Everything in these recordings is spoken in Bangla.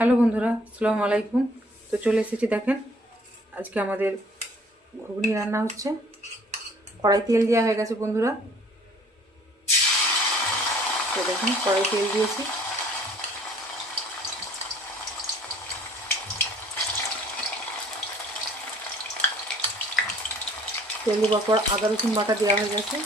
হ্যালো বন্ধুরা, আসসালামু আলাইকুম। তো চলে এসেছি, দেখেন আজকে আমাদের ঘুগনি রান্না হচ্ছে। কড়াই তেল দেওয়া হয়ে গেছে বন্ধুরা। তো দেখুন কড়াই তেল দিয়েছি। তেল দেওয়ার পর আদা রসুন বাটা দেওয়া হয়ে গেছে।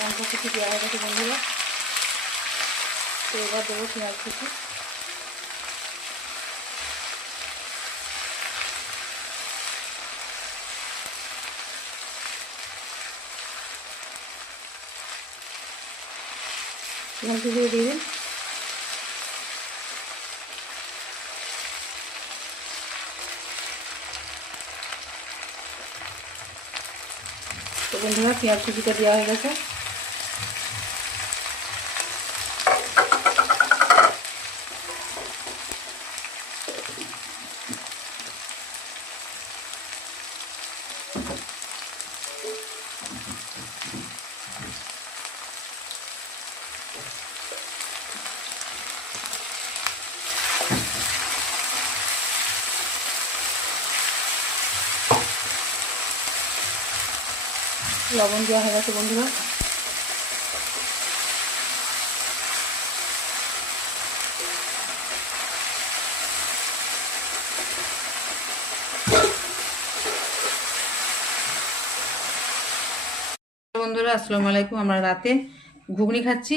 লঙ্কা কুচি দেওয়া হয়ে গেছে বন্ধুরা। তো এবার দেবো পেঁয়াজ কুচি। পেঁয়াজ কুচি দিয়ে দিন। তো বন্ধুরা পেঁয়াজ কুচিটা দেওয়া হয়ে গেছে। লবণ দেওয়া হয়ে গেছে বন্ধুরা। বন্ধুরা আসসালামু আলাইকুম। আমরা রাতে ঘুগনি খাচ্ছি,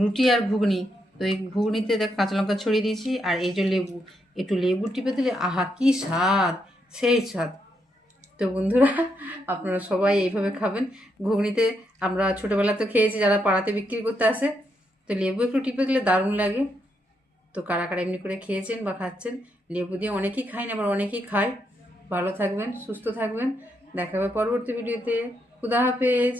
রুটি আর ঘুগনি। তো এই ঘুগনিতে দেখ কাঁচা লঙ্কা ছড়িয়ে দিয়েছি, আর এই যে লেবু, একটু লেবু টিপে দিলে আহা কি স্বাদ, সেই স্বাদ। তো বন্ধুরা আপনারা সবাই এইভাবে খাবেন। ঘুগনিতে আমরা ছোটোবেলাতে খেয়েছি, যারা পাড়াতে বিক্রি করতে আসে, তো লেবু একটু টিপে দিলে দারুণ লাগে। তো কারা কারা এমনি করে খেয়েছেন বা খাচ্ছেন, লেবু দিয়ে অনেকেই খায় না, আবার অনেকেই খায়। ভালো থাকবেন, সুস্থ থাকবেন। দেখা হবে পরবর্তী ভিডিওতে। খুদা হাফেজ।